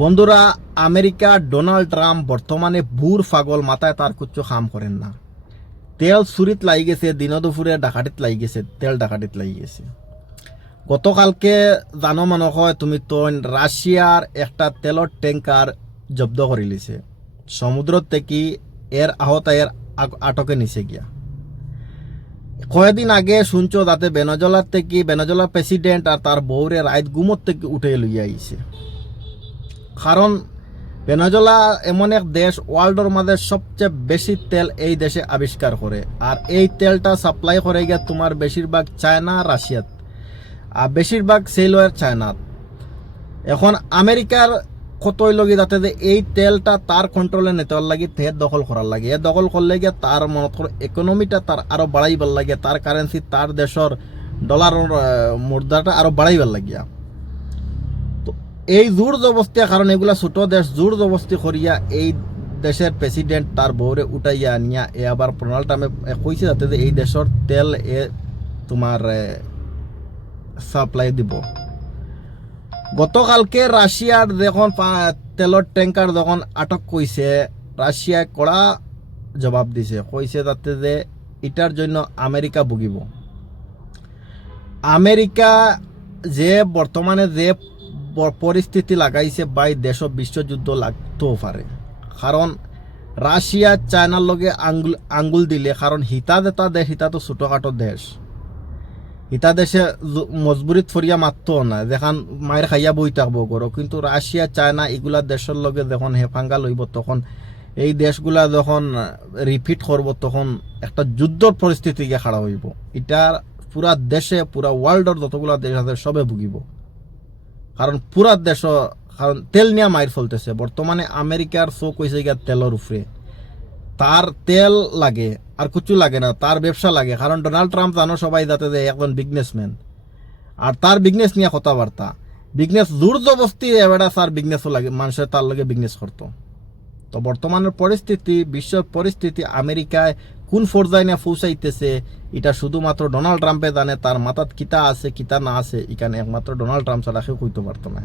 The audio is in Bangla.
বন্ধুরা, আমেরিকা ডোনাল্ড ট্রাম্প বর্তমানে ভুর পাগল, মাথায় তার কিচ্ছু কাম করেন না। তেল চুরিত লাগি গেছে, দিন দুপুরে ডাকাতিত লাগি গেছে, তেল ডাকাতিত লাগি গেছে। গতকালকে জানো মনে হয় তুমি তো, রাশিয়ার একটা তেলর ট্যাঙ্কার জব্দ করে লিছে সমুদ্র থেকে, এর আহতায়ের আটকে নিচে গিয়া। কয়েকদিন আগে শুনছো যাতে ভেনেজুয়েলার থেকে, ভেনেজুয়েলার প্রেসিডেন্ট আর তার বউরে রাইত গুমত থেকে উঠে লইয়া আইছে। কারণ ভেনেজুয়েলা এমন এক দেশ, ওয়ার্ল্ডের মধ্যে সবচেয়ে বেশি তেল এই দেশে আবিষ্কার করে, আর এই তেলটা সাপ্লাই করে গিয়া তোমার বেশিরভাগ চায়না, রাশিয়াত, আর বেশিরভাগ সেল হয় চায়নাত। এখন আমেরিকার কতই লগে যাতে যে এই তেলটা তার কন্ট্রোলে নিতে লাগে, তেল দখল করার লাগে। এ দখল করলে গিয়ে তার মনে করো ইকোনমিটা তার আরো বাড়াইবার লাগে, তার কারেন্সি, তার দেশের ডলারের মুদ্রাটা আরো বাড়াইবার লাগিয়া। তো এই জোর জবস্তি, কারণ এগুলা ছোট দেশ, জোর জবস্তি করিয়া এই দেশের প্রেসিডেন্ট তার বউরে উঠাইয়া নিয়া এ আবার ডোনাল্ড ট্রাম্পে কইছে যাতে যে এই দেশের তেল এ তোমার সাপ্লাই দিব। গতকালকে রাশিয়ার যখন তেলর ট্যাঙ্কার যখন আটক কইছে, রাশিয়ায় কড়া জবাব দিছে, কইছে যাতে যে এটার জন্য আমেরিকা ভুগিব। আমেরিকা যে বর্তমানে যে পরিস্থিতি লাগাইছে, বাই দেশ বিশ্বযুদ্ধ লাগতেও পারে। কারণ রাশিয়া চায়নার লগে আঙ্গুল দিলে, কারণ হিতা যেটা দেশ, হিতা তো ছোটখাটো দেশ, ইতা দেশে মজবুরিত ফরিয়া মারতো না, যেখান মায়ের খাইয়া বই থাকবো করো। কিন্তু রাশিয়া, চায়না এগুলা দেশের লগে যখন হেফাঙ্গা লইব, তখন এই দেশগুলা যখন রিপিট করব, তখন একটা যুদ্ধর পরিস্থিতি গিয়ে খাড়া হইব। এটার পুরা দেশে, পুরা ওয়ার্ল্ডের যতগুলা দেশ আছে সবে ভুগিব। কারণ পুরা দেশ, কারণ তেল নিয়ে মাইর ফলতেছে বর্তমানে। আমেরিকার চোখ হয়েছে গিয়া তেলের উপরে, তার তেল লাগে আর কিছু লাগে না, তার ব্যবসা লাগে। কারণ ডোনাল্ড ট্রাম্প জানো সবাই যাতে যে একজন বিজনেসম্যান, আর তার বিজনেস নিয়ে কথাবার্তা, বিজনেস জোর জবস্তি এবার তার বিজনেসও লাগে, মানুষের তার লগে বিজনেস করতো। তো বর্তমানের পরিস্থিতি, বিশ্ব পরিস্থিতি আমেরিকায় কোন পর্যায়ে নিয়ে পৌঁছাইতেছে, এটা শুধুমাত্র ডোনাল্ড ট্রাম্পে জানে। তার মাথাত কিতা আছে কিতা না আছে, এখানে একমাত্র ডোনাল্ড ট্রাম্প ছাড়া কেউ কইতে পারতো না।